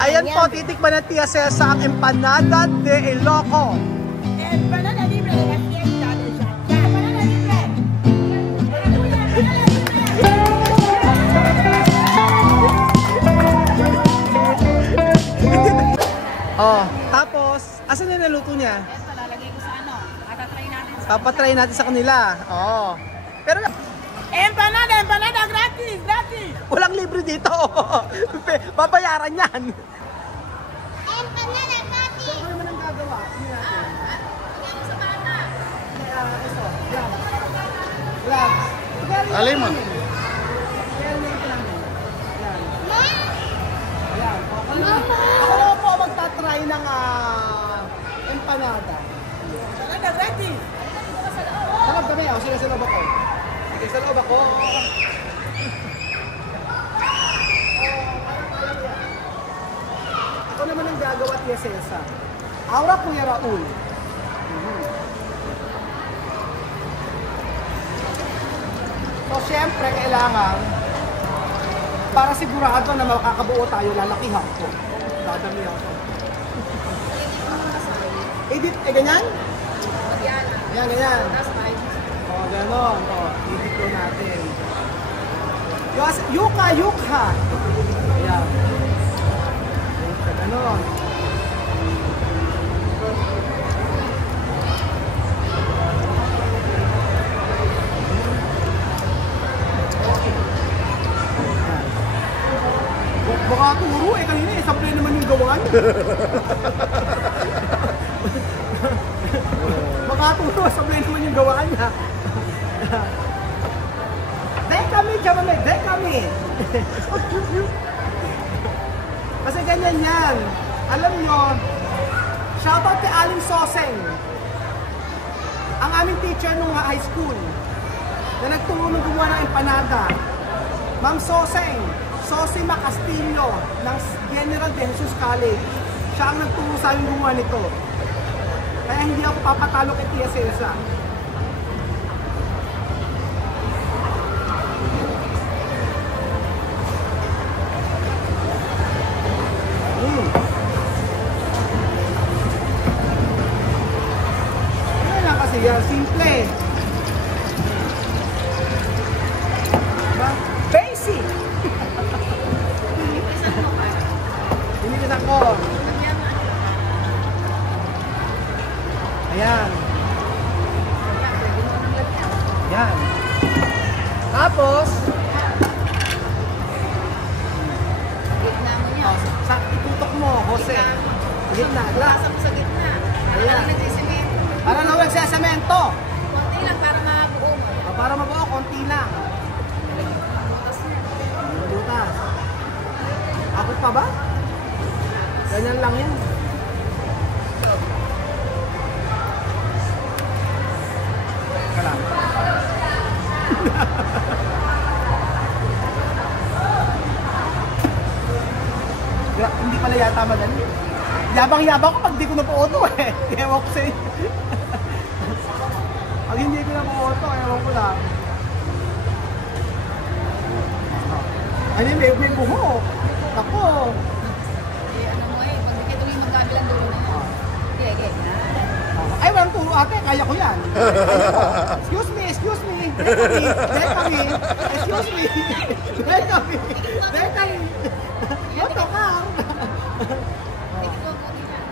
Ayan po, titikman ng Tia Cesa ang empanada de Iloco. Empanada libre de la fiesta de Shanta. Empanada libre. Oh, tapos, asan na naluto niya? Ito, lalagay ko sa ano. Matatry natin sa... Papatry natin sa kanila. Oo. Pero Empanada gratis, gratis. walang libre dito. Babayaran yan. Empanada gratis. Ano naman ang gagawa? Lagyan mo sa bata. Ito, yan. Alay mo. Ako na po magtatry ng empanada. Empanada gratis. Sa loob kami, sila sa loob ako. Sige, sa loob ako. Ako naman ang gagawa, Tia Cesa. Aura Kuya Raul. So, syempre, kailangan para sigurado na makakabuo tayo, lalakihan ko. Dadamihan ko. Edit, ganyan? Yan, ganyan. O, ganon. O, edit ko natin. Yuka. Ayan. Ganon. Baka turo kanina sablay naman yung gawan. Baka turo, sablay naman yung gawaan niya. Dekami. Kasi ganyan yan. Alam nyo, shoutout kay Aling Soseng. Ang aming teacher nung high school na nagturo ng gumawa ng empanada. Ma'am Soseng, Sosima Castillo ng General de Jesus College. Siya ang nagturo sa amin gumawa nito. Kaya hindi ako papatalo kay Tia Cesa. Ano lang kasi yan, simple. Diba? Basic! Hinipisan ko. Ayan. Ayan. Tapos, Gitna mo niya. sa itutok mo, Jose. Gitna. Pasok sa gitna. Ayan. Nagsisimento. Para na nagsasamento. Konti lang para mabuo mo. Para mabuo, konti lang. Butas. Ako pa ba? Ganyan lang yan. Kalang. Hindi pala yata madali. Yabang-yabang ko pag di ko na po-auto eh. Ewan ko sa'yo. Pag hindi ko na po-auto, ewan ko lang. Ano yun, may buhok. Ako. Ano mo pag ito yung magkabilang dulo na yan. Okay. Ay, walang turo ate, kaya ko yan. Excuse me. Dekami. Excuse me. Dekami. What the fuck?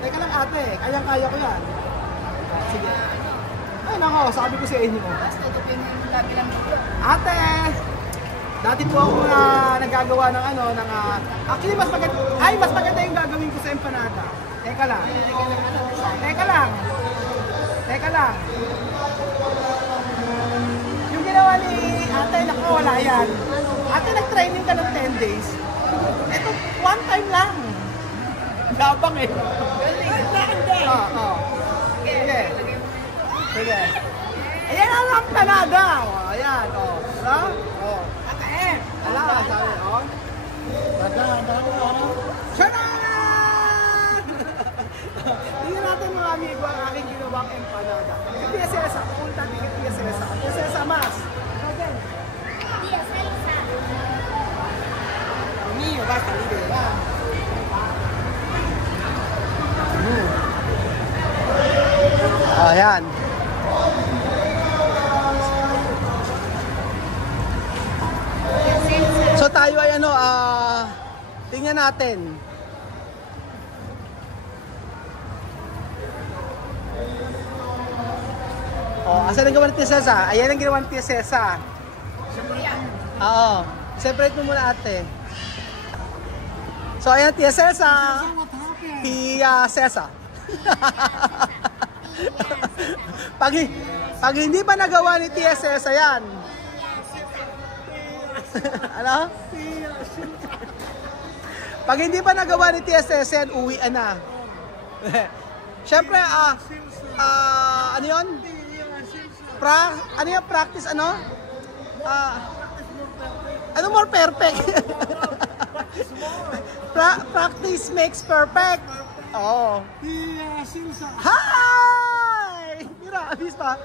Teka lang ate, kaya ko yan. Sige. Ay nako, sabi ko sa inyo. Tapos tutupin mo yung kabilang dulo. Ate! Dati po ako nagagawa ng actually mas maganda yung gagawin ko sa empanada. Teka lang. Yung ginawa ni ate, naku, wala yan. Ate, nag-training ka ng 10 days. Ito, one time lang. Labang eh. Oo. Sige. Ayan ang empanada. Ayan, diba? Ala, sabi, Charan! Tingnan natin mga amigo ang aking ginawang empanada. Tia Cesa, punta ni Tia Cesa. Tia Cesa, mas. Okay. Tia Cesa. Mío, basta, libre. Ayan. So tayo ay ano, tingnan natin. Oh, asan ang gawa ni Tia Cesa? Ayan ang ginawa ni Tia Cesa. Oo. Separate mo muna ate. So ayan Tia Cesa. Tia Cesa. Pag hindi pa nagawa ni Tia Cesa yan. Ano? Pag hindi pa nagawa ni Tia Cesa yan, uwian na. Siyempre, ano yun? Ano yung practice, ano? Ano more perfect? Practice makes perfect. Oo. Hi! Mira, abis pa.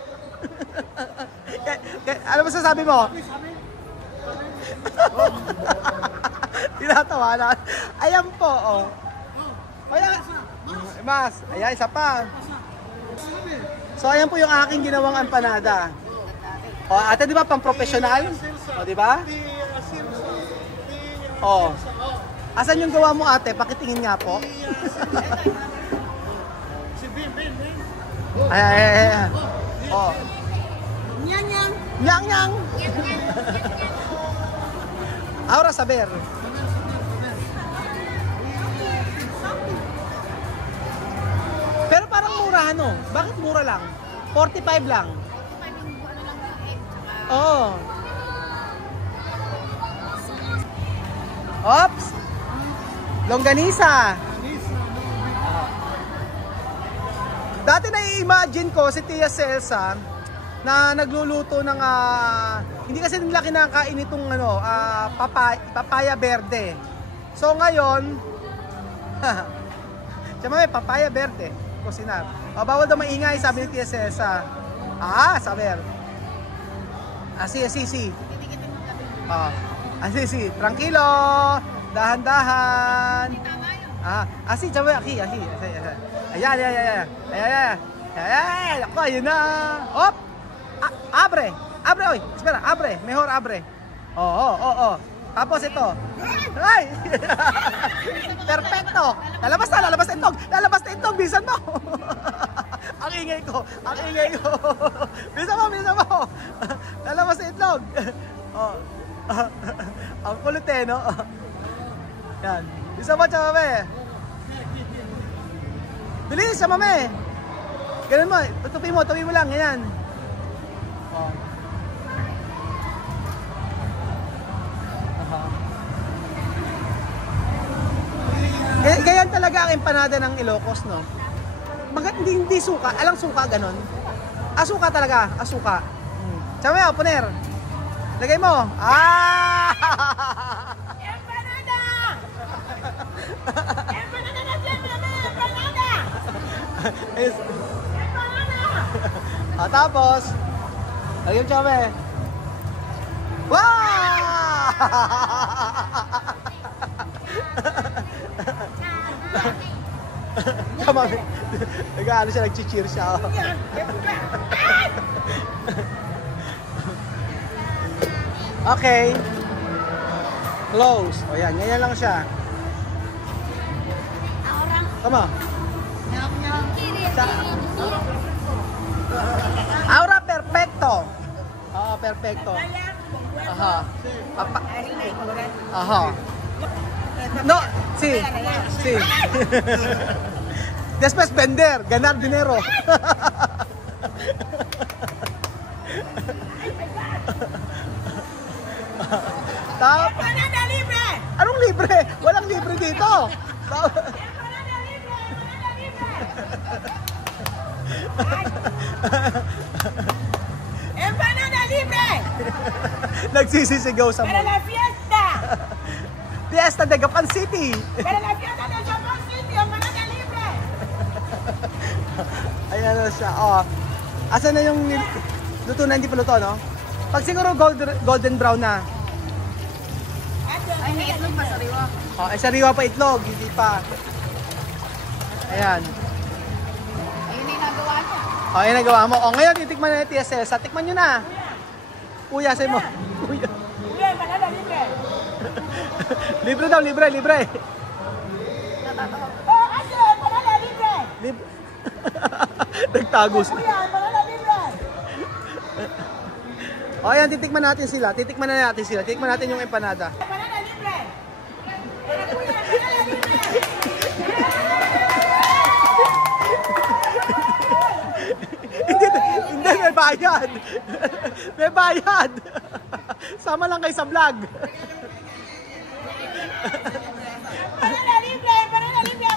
Ano masasabi mo? Tinatawanan. Ayan po, oh. Ayan. Mas, ayan, isa pa. So, ayan po yung aking ginawang empanada. O, ate, di ba, pang professional? O, di ba? O. Asan yung gawa mo, ate? Pakitingin nga po. Ay. O. Nyang-nyang. Nyang-nyang. Ahora saber. Pero parang mura, ano? Bakit mura lang? 45 lang. Oo. Ops! Longganisa. Dati na-imagine ko si Tia Celsa na nagluluto ng hindi kasi nila kinakain itong ano, papaya verde. So ngayon, siya may papaya verde, kusinar. Bawal daw maingay, sabi ni Tia Celsa. Saber. Si. Si. Tranquilo. Dahan-dahan. Si, sabi, aki. Ayan. Ako, ayun na. Hop. Abre, oy. Espera, abre. Mejor abre. Oo. Tapos ito. Ay! Perfecto. Lalabas na itlog. Bisan mo. Ang ingay ko. Bisan mo. Lalabas na itlog. Ang kulit eh, no? Yan. Bisan mo, chamame. Bilis, chamame. Ganun mo. Tupi mo lang. Ganyan. Ganyan talaga ang empanada ng Ilocos, no? Hindi suka. Alang suka, ganon. Asuka talaga. Asuka. Sabi mo, poner. Lagay mo. Empanada! Tapos, lagay mo, sabi. Wow! Chamame. Nag-ano siya, nag-cheer siya. Okay. Close. O yan, ganyan lang siya. Tama. Aura perfecto. Perfecto. No, sí. Después vender, ganar dinero. Empanada libre! Anong libre? Walang libre dito. Empanada libre! Empanada libre! Nagsisisigaw sa Para la fiesta! Fiesta de Gapan City. Para la fiesta de Japan City! Empanada libre! Ayan na siya. Asan na yung luto na hindi pa luto, no? Pag siguro golden brown na. Ay, may itlog pa sa riwa. Sariwa pa itlog, hindi pa. Ayan. Ayun na yung nagawa niya. O, yan nagawa mo. O, ngayon, titikman na yung TSL. Sa tikman nyo na. Kuya, say mo. Kuya. Libre, banana libre. Libre daw, libre, libre. Oh, ate, banana libre. Libre. Nagtago sila. Kuya, banana libre. O, yan, titikman natin sila. Titikman na natin sila. Titikman natin yung empanada. Banana libre. Kuya, banana libre. Hindi, may bayad. May bayad. Sama lang kayo sa vlog. Banana libre,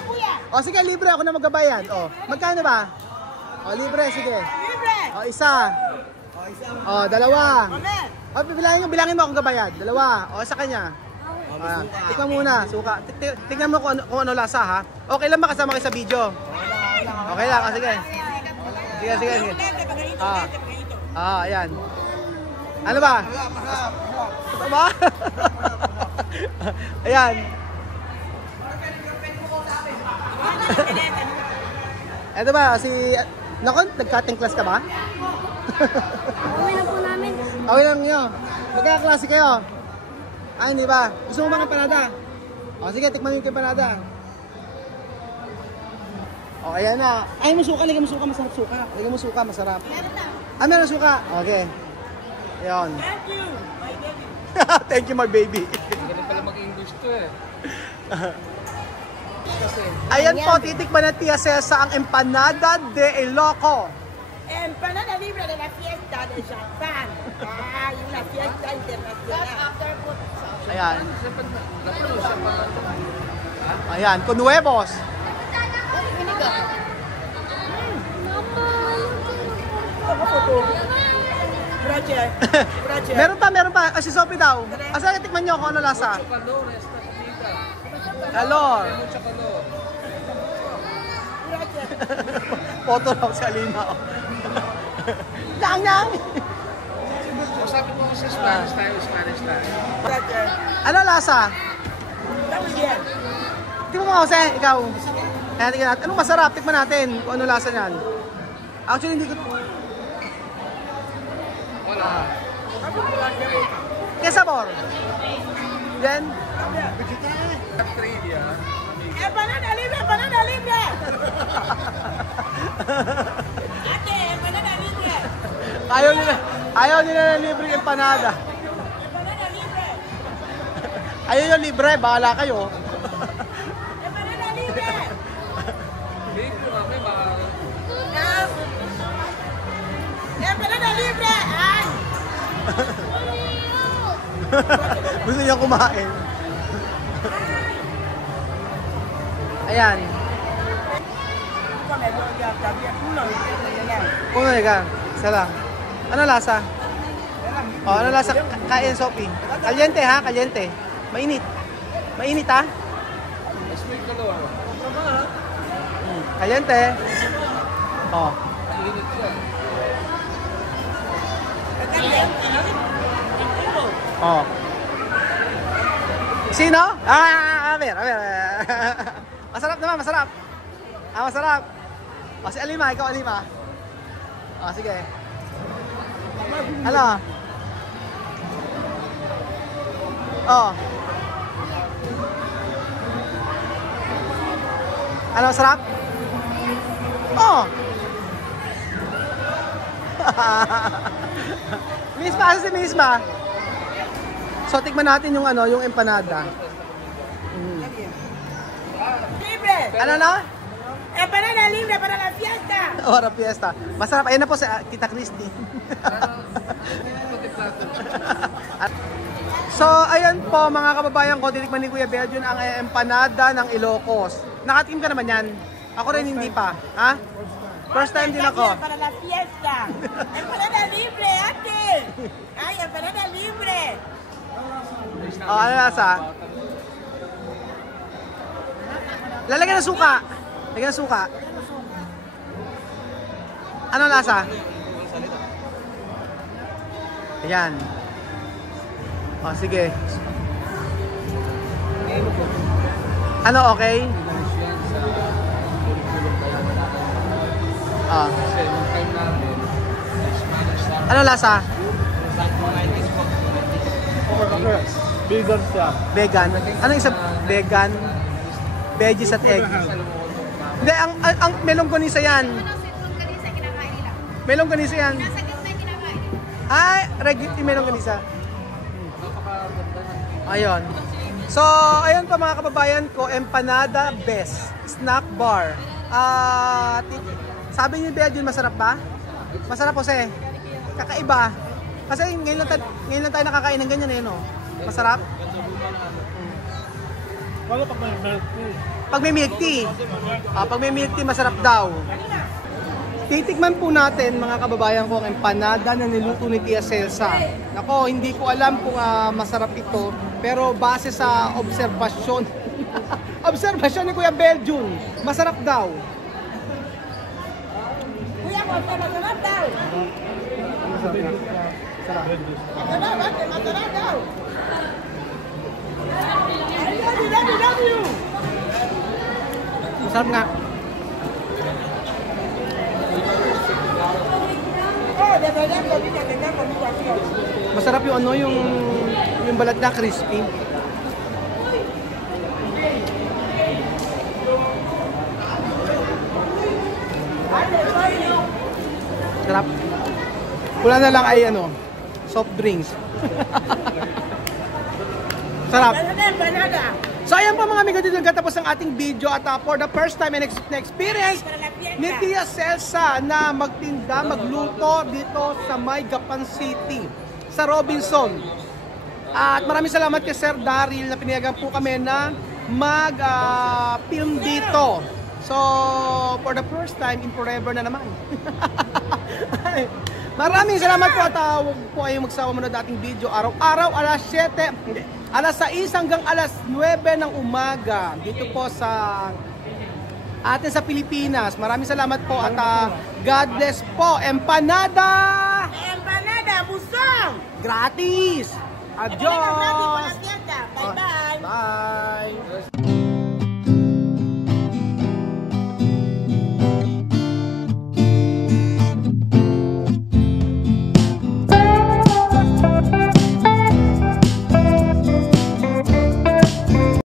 kuya. O, sige, libre. Ako na magbabayad. O, magkano ba? O, libre, sige. Libre. O, isa. O, dalawa. Amen. O, bilangin mo akong gabayad. Dalawa. O, sa kanya. Tikman muna, suka. Tignan mo kung ano lasa, ha? Okay lang ba kasama kayo sa video? Okay lang, sige. Sige, sige, sige. Ayan. Ano ba? Ano ba? Ayan. Ito ba, si... Naku, nag-cutting class ka ba? Uwi na po namin. Okay lang nyo. Magkakaklase kayo. Ay, hindi ba? Gusto mo mga empanada? O, sige, tikman mo yung empanada. O, ayan na. Ay, mo suka. Ligyan mo suka. Masarap suka. Ligyan mo suka. Masarap. Ah, meron suka. Okay. Ayan. Thank you, my baby. Thank you, my baby. Ganun pala mag-English to eh. Ayan po, titikman na Tia Cesa ang empanada de Iloco. Empanada libre de la fiesta de Japan. Ay, una fiesta internacional. Ayan. Ayan, con huevos. Gracias. Gracias. Meron pa. Si Sophie daw. Asa tikman nyo kung ano lasa. Kalor. Photo raw si Alina. Nang! Sabi ko sa Spanish tayo. Gracias. Ano lasa? Está muy bien. Tingnan mo Jose, ikaw. Ayan, tingnan natin. Anong masarap? Tikman natin kung ano lasa niyan. Actually, hindi ko... Wala. Kaya sabor? Yan. Trivia. Empanada libre, banana libre. Ate, empanada libre. Ayaw nila ng libreng empanada. Empanada libre. Ayaw yung libre, bahala kayo. Empanada libre. Libre kami baka... Empanada libre. Ay. Gusto niya kumain. Ayan. Puno ka. Isa lang. Ano lasa? O, ano lasa? Kain, Sophie. Kalyente ha, kalyente. Mainit. Mainit ha? Mas may kalor. Kalyente. O. Init siya. O. Sino? A ver. Masarap naman, masarap. Masarap. O, si Alima, ikaw Alima. O, sige. Ano? O. Ano, masarap? O. Misma, asa si Misma? So, tikman natin yung ano, yung empanada. Libre. Ano na? Empanada libre para la fiesta. Ora fiesta. Masarap. Ayan na po si Tita Christy. So, ayan po mga kababayan ko, titikman ni Kuya Belgian ang empanada ng Ilocos. Nakatim ka naman yan? Ako rin hindi pa. Ha? First time din ako. Para la fiesta. Empanada libre, ate. Ay, empanada libre. O, ano lasa? Lalagyan ng suka. Lagyan ng suka. Ano lasa? Ayan. O, sige. Ano, okay? Ah. Kasi nung time Ano lasa? Vegan siya. Vegan. Ano isa? Vegan. Veggies at egg. Hindi, ang melong ganisa yan. Melong ganisa yan. Ay, regular melong ganisa. Ayun. So, ayun pa mga kababayan ko, empanada best snack bar. Sabi niyo Belgian, masarap ba? Masarap po kakaiba. Kasi ngayon lang tayo nakakain ng ganyan eh, no? Masarap? Wala pag may milk tea. Pag may milk tea. Pag may milk tea, masarap daw. Titikman po natin mga kababayan ko ang empanada na niluto ni Tia Celsa. Nako, hindi ko alam kung masarap ito, pero base sa obserbasyon obserbasyon ni Kuya Belgian, masarap daw. Kuya, masarap daw. Masarap daw. Love you. Masarap nga. Masarap yung ano, yung balat na crispy. Sarap. Wala na lang ay ano, soft drinks. Sarap. So ayan po mga amigo, dito nagtatapos ang ating video at for the first time na-experience ni Tia Celsa na magtinda, magluto dito sa May Gapan City, sa Robinson. At maraming salamat kay Sir Daryl na pinayagan po kami na mag-film dito. So, for the first time in forever na naman. Maraming salamat po at huwag po kayong magsawa manood ating video araw-araw alas 6 hanggang alas 9 ng umaga dito po sa atin sa Pilipinas. Maraming salamat po at God bless po. Empanada! Empanada, busong! Gratis! Adios! Bye-bye! Bye!